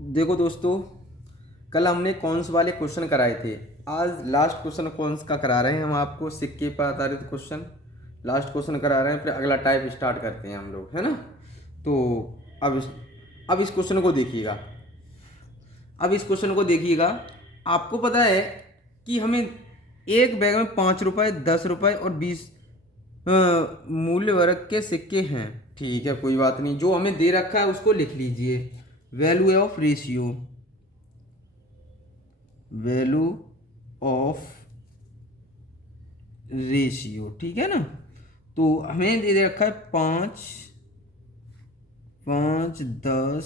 देखो दोस्तों, कल हमने कौन से वाले क्वेश्चन कराए थे। आज लास्ट क्वेश्चन कौन सा का करा रहे हैं हम आपको, सिक्के पर आधारित क्वेश्चन लास्ट क्वेश्चन करा रहे हैं। फिर अगला टाइप स्टार्ट करते हैं हम लोग, है ना। तो अब इस क्वेश्चन को देखिएगा। अब इस क्वेश्चन को देखिएगा। आपको पता है कि हमें एक बैग में 5 रुपये, 10 रुपये और 20 मूल्य वर्ग के सिक्के हैं। ठीक है, कोई बात नहीं, जो हमें दे रखा है उसको लिख लीजिए। Value of ratio, value of ratio, ठीक है ना। तो हमें दे रखा है 5, 5, 10,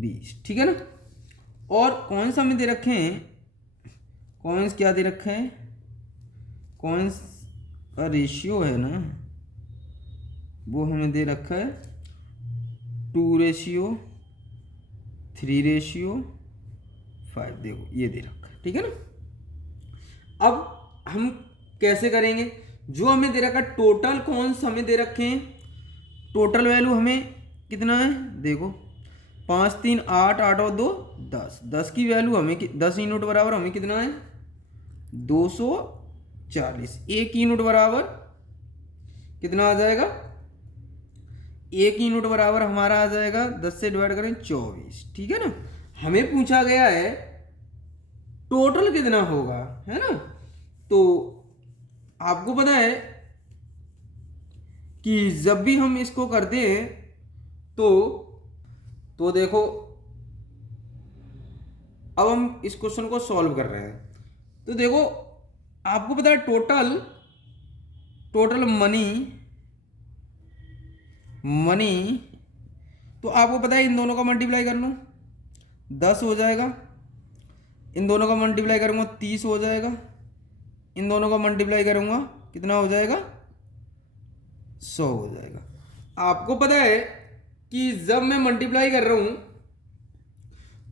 20, ठीक है ना। और कॉइन्स हमें दे रखे हैं। कॉइन्स क्या दे रखे हैं? कॉइन्स का रेशियो है ना, वो हमें दे रखा है 2:3:5। देखो ये दे रखा है, ठीक है ना। अब हम कैसे करेंगे? जो हमें दे रखा है टोटल कॉइन्स हमें दे रखे हैं। टोटल वैल्यू हमें कितना है? देखो 5, 3, 8, 8 और 2 10। 10 की वैल्यू हमें 10 यूनिट बराबर हमें कितना है? 240। एक यूनिट बराबर कितना आ जाएगा? एक यूनिट बराबर हमारा आ जाएगा 10 से डिवाइड करें 24, ठीक है ना। हमें पूछा गया है टोटल कितना होगा, है ना। तो आपको पता है कि जब भी हम इसको करते हैं तो देखो, अब हम इस क्वेश्चन को सॉल्व कर रहे हैं। तो देखो, आपको पता है टोटल मनी, तो आपको पता है इन दोनों का मल्टीप्लाई कर लो 10 हो जाएगा। इन दोनों का मल्टीप्लाई करूंगा 30 हो जाएगा। इन दोनों का मल्टीप्लाई करूंगा कितना हो जाएगा? 100 हो जाएगा। आपको पता है कि जब मैं मल्टीप्लाई कर रहा हूं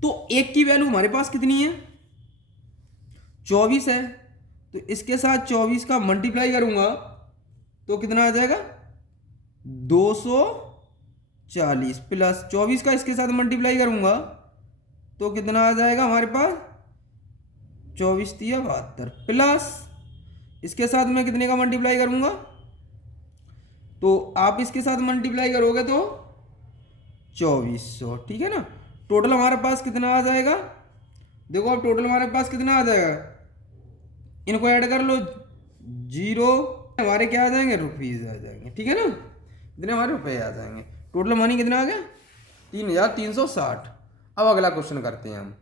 तो एक की वैल्यू हमारे पास कितनी है? 24 है। तो इसके साथ 24 का मल्टीप्लाई करूंगा तो कितना आ जाएगा? 240 प्लस 24 का इसके साथ मल्टीप्लाई करूंगा तो कितना आ जाएगा हमारे पास? 24 तिया 72 प्लस इसके साथ मैं कितने का मल्टीप्लाई करूंगा? तो आप इसके साथ मल्टीप्लाई करोगे तो 2400, ठीक है ना। टोटल हमारे पास कितना आ जाएगा? देखो अब टोटल हमारे पास कितना आ जाएगा, इनको ऐड कर लो, 0 हमारे क्या आ जाएंगे? रुपीज आ जाएंगे, ठीक है ना। इतने हमारे रुपए आ जाएंगे। टोटल मनी कितना आ गया? 3360। अब अगला क्वेश्चन करते हैं हम।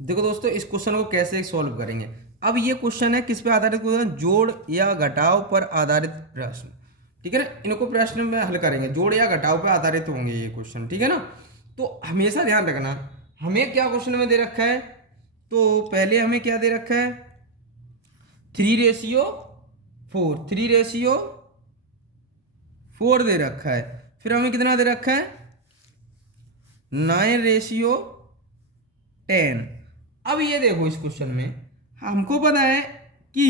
देखो दोस्तों, इस क्वेश्चन को कैसे सॉल्व करेंगे। अब ये क्वेश्चन है किस पे आधारित क्वेश्चन? जोड़ या घटाव पर आधारित प्रश्न, ठीक है ना। इनको प्रश्न में हल करेंगे, जोड़ या घटाव पर आधारित होंगे ये क्वेश्चन, ठीक है ना। तो हमेशा ध्यान रखना, हमें क्या क्वेश्चन में दे रखा है। तो पहले हमें क्या दे रखा है? 3:4, 3:4 दे रखा है। फिर हमें कितना दे रखा है? 9:10। अब ये देखो, इस क्वेश्चन में हमको पता है कि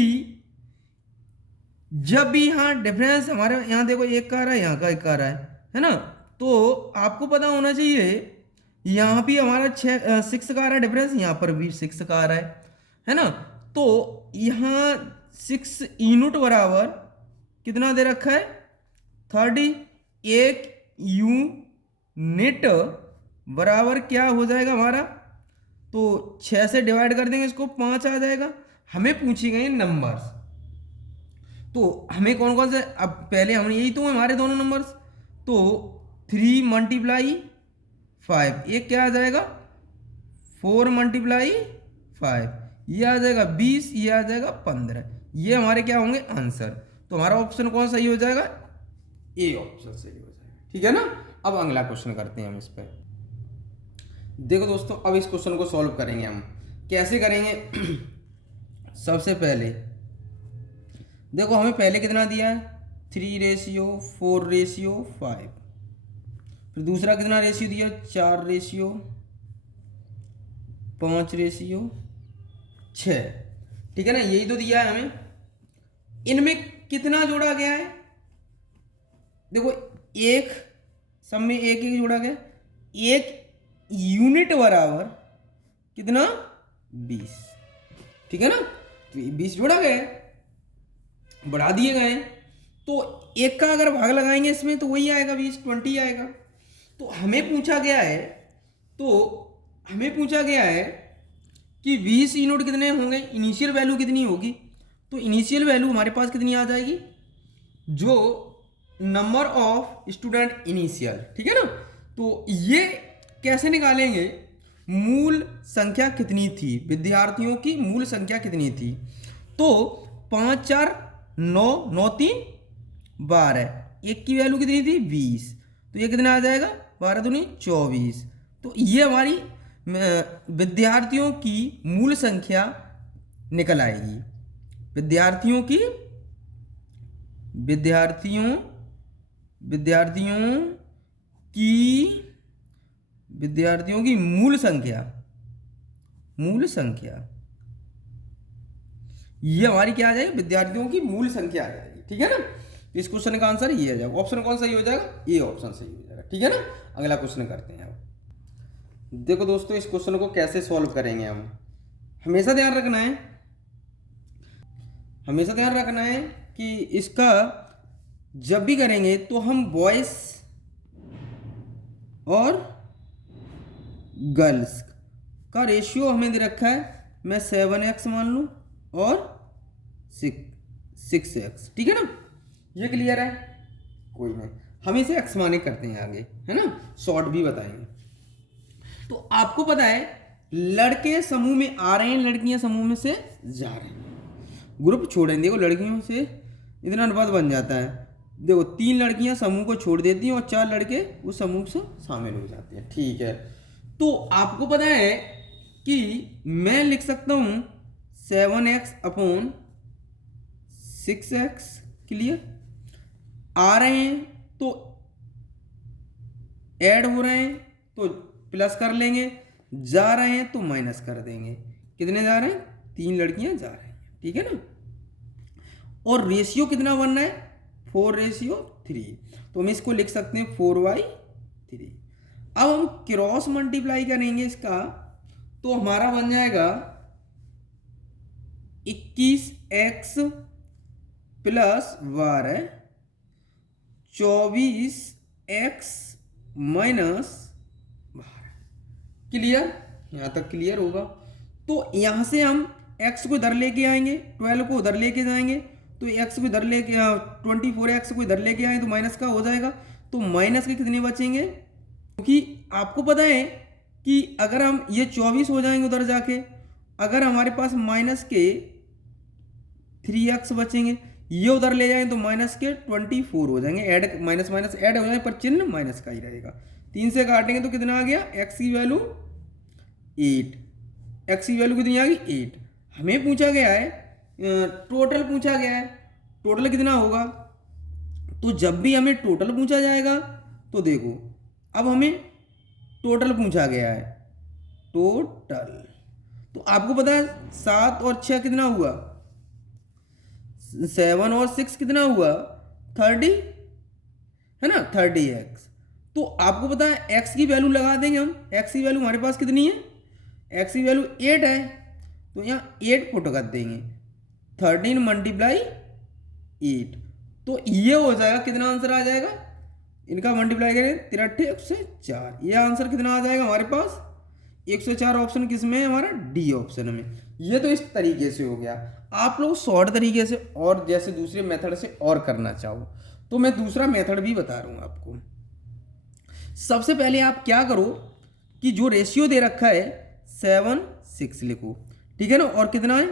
जब भी यहाँ डिफरेंस हमारे यहाँ देखो एक का आ रहा है, यहाँ का एक का आ रहा है ना। तो आपको पता होना चाहिए यहाँ भी हमारा 6 का आ रहा है डिफरेंस, यहाँ पर भी 6 का आ रहा है ना। तो यहाँ 6 यूनिट बराबर कितना दे रखा है? 30। एक यूनिट बराबर क्या हो जाएगा हमारा? तो 6 से डिवाइड कर देंगे इसको, 5 आ जाएगा। हमें पूछी गई नंबर्स, तो हमें कौन कौन से, अब पहले हम यही तो हमारे दोनों नंबर्स। तो 3 × 5 ये क्या आ जाएगा? 4 × 5 ये आ जाएगा 20, ये आ जाएगा 15। ये हमारे क्या होंगे? आंसर। तो हमारा ऑप्शन कौन सही हो जाएगा? ए ऑप्शन सही हो जाएगा, ठीक है ना। अब अगला क्वेश्चन करते हैं हम इस पर। देखो दोस्तों, अब इस क्वेश्चन को सॉल्व करेंगे हम। कैसे करेंगे? सबसे पहले देखो, हमें पहले कितना दिया है? 3:4:5। फिर दूसरा कितना रेशियो दिया? 4:5:6, ठीक है ना। यही तो दिया है हमें। इनमें कितना जोड़ा गया है? देखो, एक सब में एक एक जोड़ा गया, एक यूनिट बराबर कितना 20, ठीक है ना। तो 20 जोड़ा गया है, बढ़ा दिए गए हैं, तो एक का अगर भाग लगाएंगे इसमें तो वही आएगा 20, 20 आएगा। तो हमें पूछा गया है कि 20 यूनिट कितने होंगे, इनिशियल वैल्यू कितनी होगी। तो इनिशियल वैल्यू हमारे पास कितनी आ जाएगी, जो नंबर ऑफ स्टूडेंट इनिशियल, ठीक है ना। तो ये कैसे निकालेंगे, मूल संख्या कितनी थी, विद्यार्थियों की मूल संख्या कितनी थी। तो 5 4 9 9 3 12, एक की वैल्यू कितनी थी 20, तो ये कितना आ जाएगा 12 दूनी 24। तो ये हमारी विद्यार्थियों की मूल संख्या निकल आएगी। विद्यार्थियों की मूल संख्या ये हमारी क्या आ जाएगी, विद्यार्थियों की मूल संख्या आ जाएगी, ठीक है ना। इस क्वेश्चन का आंसर ये आ जाएगा। ऑप्शन कौन सही हो जाएगा, ये ऑप्शन सही हो जाएगा, ठीक है ना। अगला क्वेश्चन करते हैं। अब देखो दोस्तों, इस क्वेश्चन को कैसे सॉल्व करेंगे हम, हमेशा ध्यान रखना है कि इसका जब भी करेंगे तो हम बॉयज और गर्ल्स का रेशियो हमें दे रखा है, मैं 7x मान लूँ और 6x, ठीक है ना। ये क्लियर है, कोई नहीं, हम इसे x माने करते हैं आगे, है ना, शॉर्ट भी बताएंगे। तो आपको पता है लड़के समूह में आ रहे हैं, लड़कियां समूह में से जा रहे हैं, ग्रुप छोड़ेंगे। देखो लड़कियों से इतना अनुपात बन जाता है, देखो 3 लड़कियां समूह को छोड़ देती हैं और 4 लड़के उस समूह से शामिल हो जाते हैं, ठीक है। तो आपको पता है कि मैं लिख सकता हूं 7x अपॉन 6x, क्लियर। आ रहे हैं तो ऐड हो रहे हैं तो प्लस कर लेंगे, जा रहे हैं तो माइनस कर देंगे। कितने जा रहे हैं, 3 लड़कियां जा रही हैं, ठीक है ना। और रेशियो कितना बनना है, 4:3, तो हम इसको लिख सकते हैं 4/3। अब हम क्रॉस मल्टीप्लाई करेंगे इसका, तो हमारा बन जाएगा 21x plus 12 24x minus 12, clear, यहां तक क्लियर होगा। तो यहां से हम x को इधर लेके आएंगे, 12 को उधर लेके जाएंगे, तो x को इधर लेके 24x को इधर लेके आए तो माइनस का हो जाएगा, तो माइनस के कितने बचेंगे, क्योंकि आपको पता है कि अगर हम ये 24 हो जाएंगे उधर जाके, अगर हमारे पास माइनस के 3x बचेंगे, ये उधर ले जाएंगे तो माइनस के 24 हो जाएंगे, ऐड माइनस माइनस ऐड हो जाएंगे पर चिन्ह माइनस का ही रहेगा। 3 से काटेंगे तो कितना आ गया, x की वैल्यू 8, x की वैल्यू कितनी आ गई 8। हमें पूछा गया है टोटल पूछा गया है, टोटल कितना होगा। तो जब भी हमें टोटल पूछा जाएगा तो देखो, अब हमें टोटल पूछा गया है, टोटल, तो आपको पता है 7 और 6 कितना हुआ, 7 और 6 कितना हुआ 30, है ना, 30x। तो आपको पता है x की वैल्यू लगा देंगे हम, x की वैल्यू हमारे पास कितनी है, x की वैल्यू 8 है, तो यहाँ 8 पुट कर देंगे, 13 मल्टीप्लाई 8, तो ये हो जाएगा, कितना आंसर आ जाएगा, इनका मल्टीप्लाई करें 83 104, ये आंसर कितना आ जाएगा हमारे पास 104। ऑप्शन किस में है हमारा, डी ऑप्शन में। ये तो इस तरीके से हो गया। आप लोग शॉर्ट तरीके से और जैसे दूसरे मेथड से और करना चाहो तो मैं दूसरा मेथड भी बता रहा हूं आपको। सबसे पहले आप क्या करो कि जो रेशियो दे रखा है 7 6 लिखो, ठीक है ना, और कितना है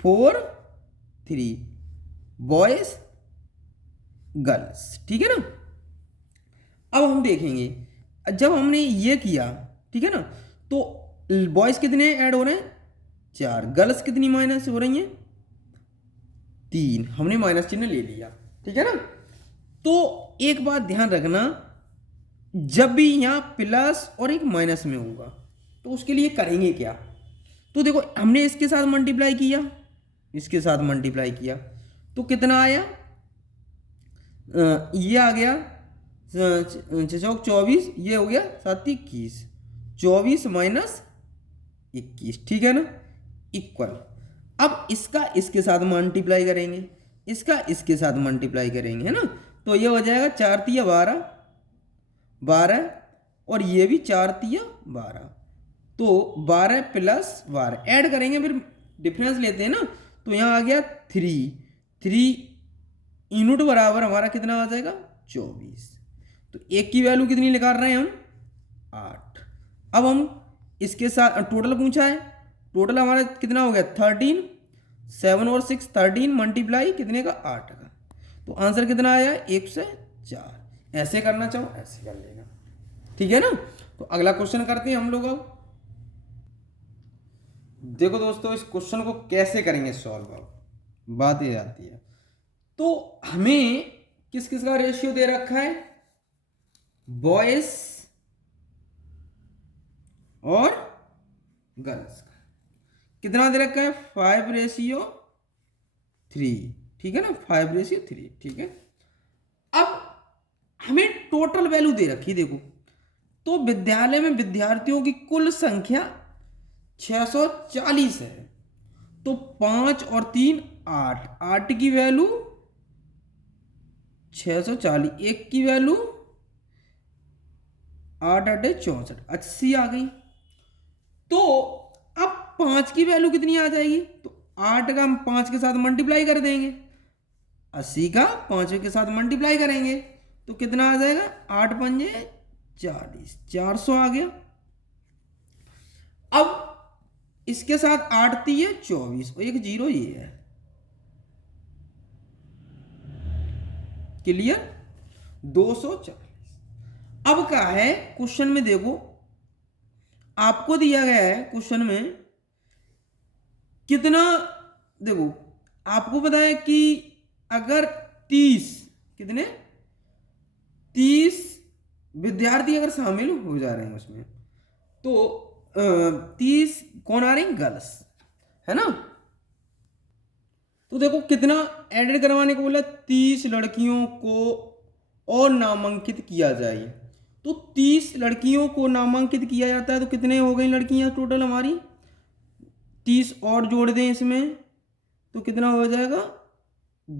4 3 बॉयज गर्ल्स, ठीक है ना। अब हम देखेंगे जब हमने ये किया, ठीक है ना, तो बॉयज कितने ऐड हो रहे हैं 4, गर्ल्स कितनी माइनस हो रही हैं 3, हमने माइनस चिन्ह ले लिया, ठीक है ना। तो एक बात ध्यान रखना, जब भी यहां प्लस और एक माइनस में होगा तो उसके लिए करेंगे क्या, तो देखो हमने इसके साथ मल्टीप्लाई किया, इसके साथ मल्टीप्लाई किया तो कितना आया, ये आ गया चौक 24, ये हो गया 7 21, 24 माइनस 21, ठीक है ना, इक्वल। अब इसका इसके साथ मल्टीप्लाई करेंगे, इसका इसके साथ मल्टीप्लाई करेंगे, है ना, तो ये हो जाएगा 4 तिया 12, 12, और ये भी 4 तिया 12, तो 12 प्लस 12 ऐड करेंगे, फिर डिफरेंस लेते हैं ना, तो यहाँ आ गया 3 यूनिट बराबर हमारा कितना आ जाएगा 24। तो एक की वैल्यू कितनी निकाल रहे हैं हम 8। अब हम इसके साथ टोटल पूछा है, टोटल हमारा कितना हो गया 13, 7 और 6 13 मल्टीप्लाई कितने का 8 का, तो आंसर कितना आया 104। ऐसे करना चाहो ऐसे कर लेना, ठीक है ना। तो अगला क्वेश्चन करते हैं हम लोग। अब देखो दोस्तों इस क्वेश्चन को कैसे करेंगे सॉल्व, अब बात ये आती है, तो हमें किस किस का रेशियो दे रखा है, बॉयज और गर्ल्स का कितना दे रखा है 5:3, ठीक है ना, 5:3, ठीक है। अब हमें टोटल वैल्यू दे रखी, देखो तो विद्यालय में विद्यार्थियों की कुल संख्या 640 है, तो 5 और 3 8, 8 की वैल्यू 640, एक की वैल्यू 8 8 64, 80 आ गई। तो अब 5 की वैल्यू कितनी आ जाएगी, तो 8 का हम 5 के साथ मल्टीप्लाई कर देंगे, 80 का 5 के साथ मल्टीप्लाई करेंगे, तो कितना आ जाएगा 8 पंजे 40, 400 आ गया। अब इसके साथ 8 तिये 24 और एक जीरो ये है, क्लियर, 240। अब क्या है क्वेश्चन में, देखो आपको दिया गया है क्वेश्चन में कितना, देखो आपको पता है कि अगर 30 कितने 30 विद्यार्थी अगर शामिल हो जा रहे हैं उसमें, तो 30 कौन आ रहे हैं गर्ल्स, है ना। तो देखो कितना एडेड करवाने को बोला, 30 लड़कियों को और नामांकित किया जाए, तो 30 लड़कियों को नामांकित किया जाता है, तो कितने हो गई लड़कियां टोटल हमारी, 30 और जोड़ दें इसमें तो कितना हो जाएगा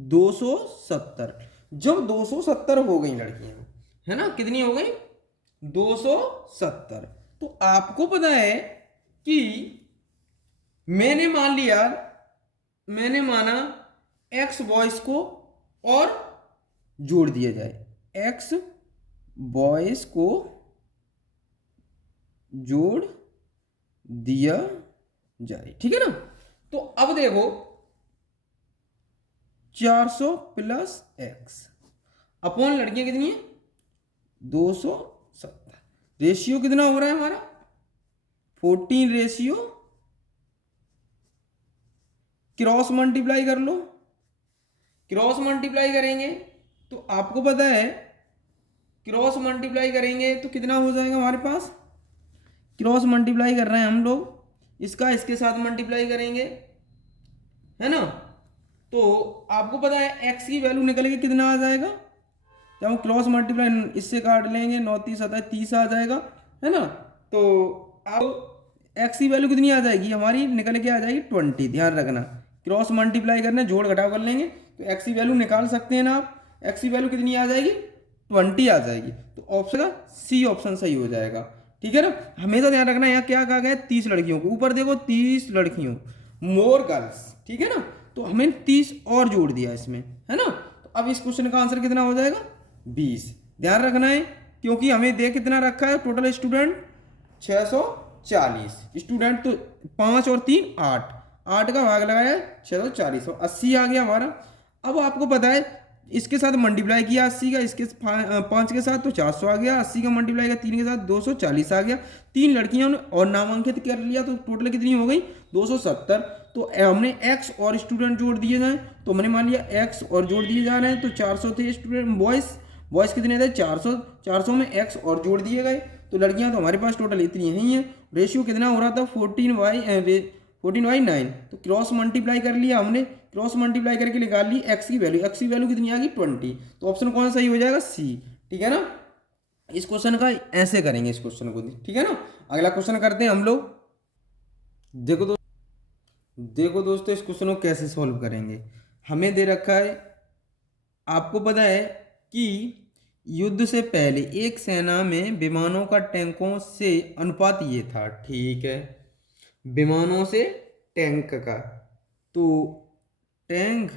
270। जब 270 हो गई लड़कियां, है ना, कितनी हो गई 270, तो आपको पता है कि मैंने माना एक्स बॉयज को और जोड़ दिया जाए, एक्स बॉयज को जोड़ दिया जाए, ठीक है ना। तो अब देखो 400 प्लस एक्स अपॉन लड़कियां कितनी है 270, रेशियो कितना हो रहा है हमारा 14 रेशियो, क्रॉस मल्टीप्लाई कर लो, क्रॉस मल्टीप्लाई करेंगे तो आपको पता है क्रॉस मल्टीप्लाई करेंगे तो कितना हो जाएगा हमारे पास, क्रॉस मल्टीप्लाई कर रहे हैं हम लोग, इसका इसके साथ मल्टीप्लाई करेंगे, है ना। तो आपको पता है x की वैल्यू निकल के कितना आ जाएगा, जब हम क्रॉस मल्टीप्लाई इससे काट लेंगे 9 3 7 30 आ जाएगा, है ना। तो आप x की वैल्यू कितनी आ जाएगी हमारी, निकल के आ जाएगी 20। ध्यान रखना क्रॉस मल्टीप्लाई करना जोड़ घटाव कर लेंगे तो x की वैल्यू निकाल सकते हैं ना आप, x की वैल्यू कितनी आ जाएगी 20 आ जाएगी, तो ऑप्शन का सी ऑप्शन सही हो जाएगा, ठीक है ना। हमेशा ध्यान रखना यहाँ क्या कहा गया 30 लड़कियों को, ऊपर देखो 30 लड़कियों मोर गर्ल्स, ठीक है ना, तो हमें 30 और जोड़ दिया इसमें, है ना। तो अब इस क्वेश्चन का आंसर कितना हो जाएगा 20। ध्यान रखना है क्योंकि हमें दे कितना रखा है टोटल स्टूडेंट 640 स्टूडेंट, तो 5 और 3 8, 8 का भाग लगाया 640, 80 आ गया हमारा। अब आपको पता है इसके साथ मल्टीप्लाई किया 80 का, इसके 5 के साथ तो 400 आ गया, 80 का मल्टीप्लाई किया 3 के साथ 240 आ गया, 3 लड़कियां और नामांकित कर लिया तो टोटल कितनी हो गई 270। तो हमने x और स्टूडेंट जोड़ दिए जाए, तो हमने मान लिया x और जोड़ दिए जा रहे हैं, तो 400 थे स्टूडेंट बॉयज़ कितने थे 400 में x और जोड़ दिए गए, तो लड़कियां तो हमारे पास टोटल इतनी ही हैं। रेशियो कितना हो रहा था 14/9, तो क्रॉस मल्टीप्लाई कर लिया हमने, क्रॉस मल्टीप्लाई करके निकाल ली x की वैल्यू, कितनी आ गई 20, तो ऑप्शन कौन सा सही हो जाएगा सी, ठीक है ना। इस क्वेश्चन का ऐसे करेंगे इस क्वेश्चन को, ठीक है ना। अगला क्वेश्चन करते हैं हम लोग। देखो दोस्तों इस क्वेश्चन को कैसे सॉल्व करेंगे। हमें दे रखा है, आपको पता है कि युद्ध से पहले एक सेना में विमानों का टैंकों से अनुपात ये था, ठीक है, विमानों से टैंक का। तो टैंक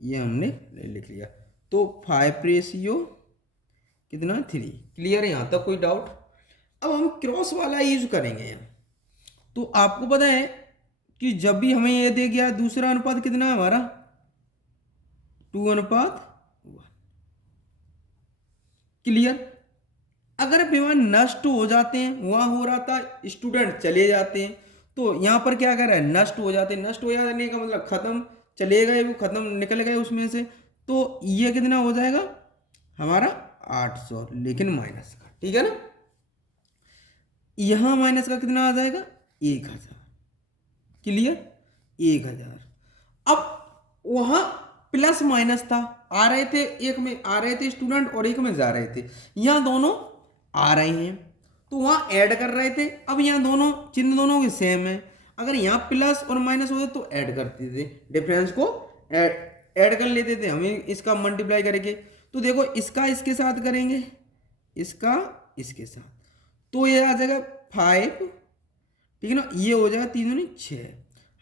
ये हमने लिख लिया, तो 5 कितना 3। क्लियर है यहाँ तक, कोई डाउट। अब हम क्रॉस वाला यूज करेंगे यहाँ। तो आपको पता है कि जब भी हमें ये दे गया, दूसरा अनुपात कितना है हमारा 2:1। क्लियर। अगर विमान नष्ट हो जाते हैं, वहां हो रहा था स्टूडेंट चले जाते हैं, तो यहां पर क्या कर रहा है, नष्ट हो जाते हैं। नष्ट हो जाने का मतलब खत्म, चले गए वो, खत्म निकल गए उसमें से। तो ये कितना हो जाएगा हमारा 800, लेकिन माइनस का, ठीक है ना। यहां माइनस का कितना आ जाएगा 1000। क्लियर, 1000। अब वहां प्लस माइनस था, आ रहे थे, एक में आ रहे थे स्टूडेंट और एक में जा रहे थे। यहां दोनों आ रहे हैं तो वहां ऐड कर रहे थे। अब यहां दोनों चिन्ह दोनों के सेम है, अगर यहां प्लस और माइनस होते तो ऐड करते थे, डिफरेंस को ऐड कर लेते थे हमें इसका मल्टीप्लाई करके। तो देखो इसका इसके साथ करेंगे, इसका इसके साथ, तो ये आ जाएगा 5, ठीक है ना। ये हो जाएगा 3 दूनी 6।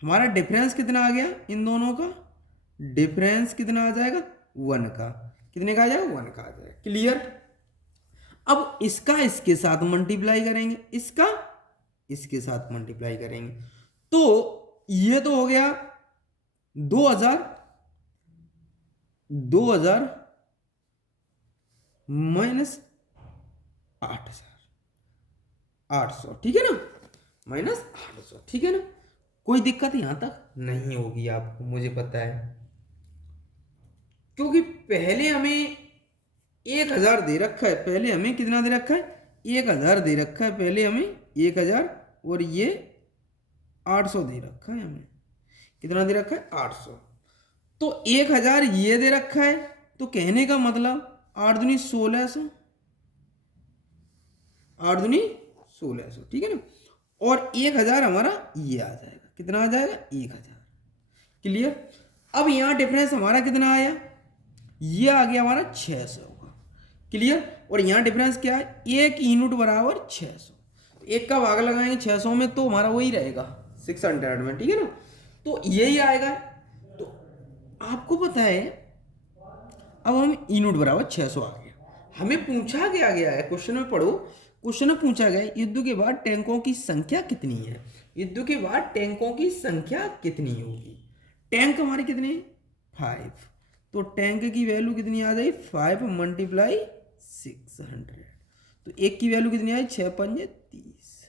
हमारा डिफरेंस कितना आ गया इन दोनों का, डिफरेंस कितना आ जाएगा 1 का। कितने का आ जाएगा 1 का आ जाएगा। क्लियर। अब इसका इसके साथ मल्टीप्लाई करेंगे, इसका इसके साथ मल्टीप्लाई करेंगे, तो ये तो हो गया 2000 माइनस 800, ठीक है ना, माइनस 800, ठीक है ना। कोई दिक्कत यहां तक नहीं होगी आपको, मुझे पता है, क्योंकि पहले हमें 1000 दे रखा है, पहले हमें कितना दे रखा है 1000 दे रखा है, पहले हमें 1000 और ये 800 दे रखा है, हमें कितना दे रखा है 800। तो 1000 ये दे रखा है, तो कहने का मतलब 8 दूनी 1600, 8 दूनी 1600, ठीक है ना। और 1000 हमारा ये आ जाएगा, कितना आ जाएगा 1000। क्लियर। अब यहां डिफरेंस हमारा कितना आया, ये आ गया हमारा 600 का। क्लियर। और यहां डिफरेंस क्या है, एक यूनिट बराबर 600, तो एक का भाग लगाएंगे 600 में तो हमारा वही रहेगा 600 में, ठीक है ना। तो यही आएगा। तो आपको पता है अब हम यूनिट बराबर 600 आ गया। हमें पूछा गया है क्वेश्चन में, पढ़ो क्वेश्चन में पूछा गया युद्ध के बाद टैंकों की संख्या कितनी है, युद्ध के बाद टैंकों की संख्या कितनी होगी। टैंक हमारे कितने 5, तो टैंक की वैल्यू कितनी आ जाएगी 5 मल्टीप्लाई 600, तो एक की वैल्यू कितनी आई 6 पंजे 30,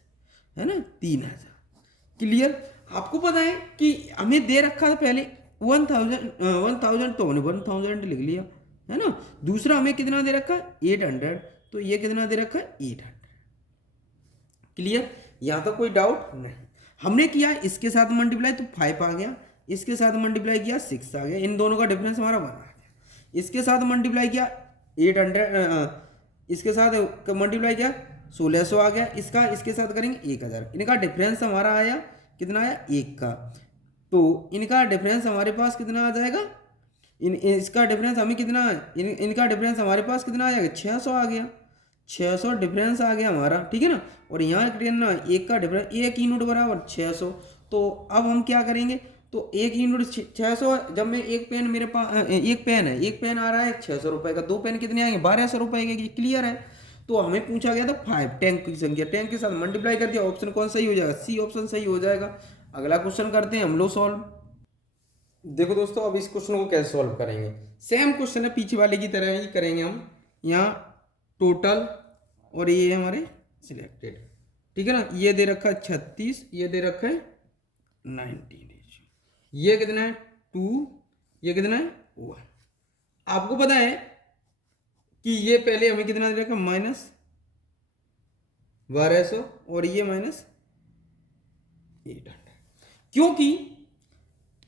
है ना 3000। क्लियर। आपको पता है कि हमें दे रखा था पहले 1000 तो हमने 1000 लिख लिया, है ना। दूसरा हमें कितना दे रखा है 800, तो ये कितना दे रखा है 800। क्लियर। यहां तक कोई डाउट नहीं। हमने किया इसके साथ मल्टीप्लाई तो 5 आ गया, इसके साथ मल्टीप्लाई किया 6 आ गया, इन दोनों का डिफरेंस हमारा 1 आ गया। इसके साथ मल्टीप्लाई किया 800, इसके साथ मल्टीप्लाई किया 1600 आ गया, इसका इसके साथ करेंगे 1000। इनका डिफरेंस हमारा आया कितना आया 1 का, तो इनका डिफरेंस हमारे पास कितना आ जाएगा, इसका डिफरेंस हमें कितना, इनका डिफरेंस हमारे पास कितना आ जाएगा 600 आ गया, 600 डिफरेंस आ गया हमारा, ठीक है ना। और यहाँ ना एक का डिफरेंस, एक यूनिट बराबर 600। तो अब हम क्या करेंगे, तो एक यूनिट 600, जब मैं एक पेन मेरे पास, एक पेन है, एक पेन आ रहा है 600 रुपये का, 2 पेन कितने आएंगे 1200 रुपये के। क्लियर है। तो हमें पूछा गया था 5 टैंक की संख्या, टैंक के साथ मल्टीप्लाई कर दिया, ऑप्शन कौन सही हो जाएगा, सी ऑप्शन सही हो जाएगा। अगला क्वेश्चन करते हैं हम लोग सॉल्व। देखो दोस्तों अब इस क्वेश्चन को कैसे सॉल्व करेंगे, सेम क्वेश्चन है पीछे वाले की तरह ही करेंगे हम। यहाँ टोटल और ये हमारे सिलेक्टेड, ठीक है ना। ये दे रखा है 36, ये दे रखा है 19, ये कितना है 2, ये कितना है 1। आपको पता है कि ये पहले हमें कितना दे रखा है -1200 और ये -800,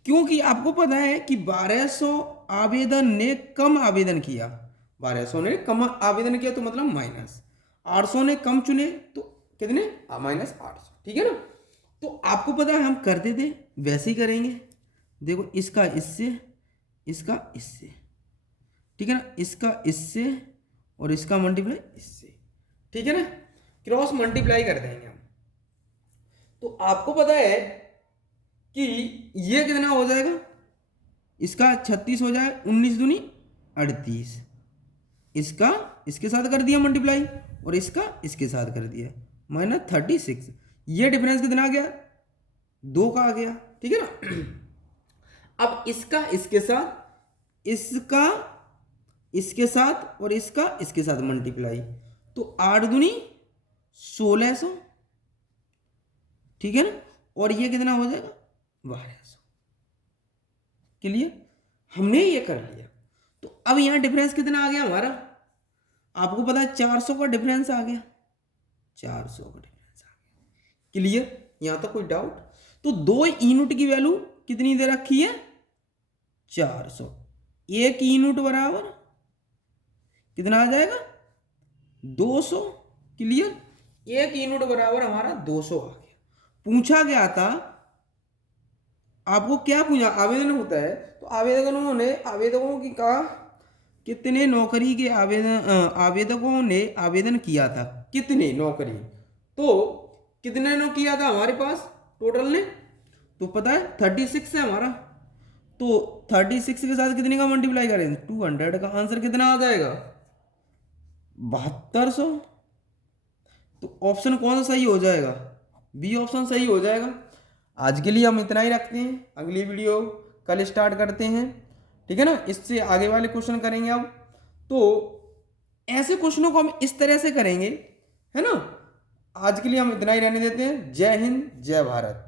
क्योंकि आपको पता है कि 1200 आवेदन ने कम आवेदन किया 1200 ने कम आवेदन किया तो मतलब माइनस, 800 ने कम चुने तो कितने, -800, ठीक है ना। तो आपको पता है हम करते थे वैसे ही करेंगे। देखो इसका इससे, इसका इससे, ठीक है ना, इसका इससे और इसका मल्टीप्लाई इससे, ठीक है ना, क्रॉस मल्टीप्लाई कर देंगे हम। तो आपको पता है कि ये कितना हो जाएगा, इसका 36 हो जाए, 19 दूनी 38, इसका इसके साथ कर दिया मल्टीप्लाई और इसका इसके साथ कर दिया, -36। ये डिफरेंस कितना आ गया, 2 का आ गया, ठीक है ना। अब इसका इसके साथ, इसका इसके साथ और इसका इसके साथ मल्टीप्लाई, तो 8 दूनी 1600, ठीक है ना, और ये कितना हो जाएगा 1200। क्लियर, हमने ये कर लिया। तो अब यहां डिफरेंस कितना आ गया हमारा, आपको पता है 400 का डिफरेंस आ गया, 400 का डिफरेंस आ गया। क्लियर, यहां तक कोई डाउट। तो 2 यूनिट की वैल्यू कितनी दे रखी है, 400, 1 यूनिट बराबर कितना आ जाएगा, 200। क्लियर, 1 यूनिट बराबर हमारा 200 आ गया। पूछा गया था, आपको क्या पूछा, आवेदन होता है तो आवेदकों की कहा कितने नौकरी के आवेदकों ने आवेदन किया था, कितने नौकरी, तो कितने ने किया था हमारे पास टोटल ने, तो पता है 36 है हमारा। तो 36 के साथ कितने का मल्टीप्लाई करें, 200 का, आंसर कितना आ जाएगा 7200। तो ऑप्शन कौन सा सही हो जाएगा, बी ऑप्शन सही हो जाएगा। आज के लिए हम इतना ही रखते हैं, अगली वीडियो कल स्टार्ट करते हैं, ठीक है ना। इससे आगे वाले क्वेश्चन करेंगे अब। तो ऐसे क्वेश्चनों को हम इस तरह से करेंगे, है ना। आज के लिए हम इतना ही रहने देते हैं। जय हिंद, जय भारत।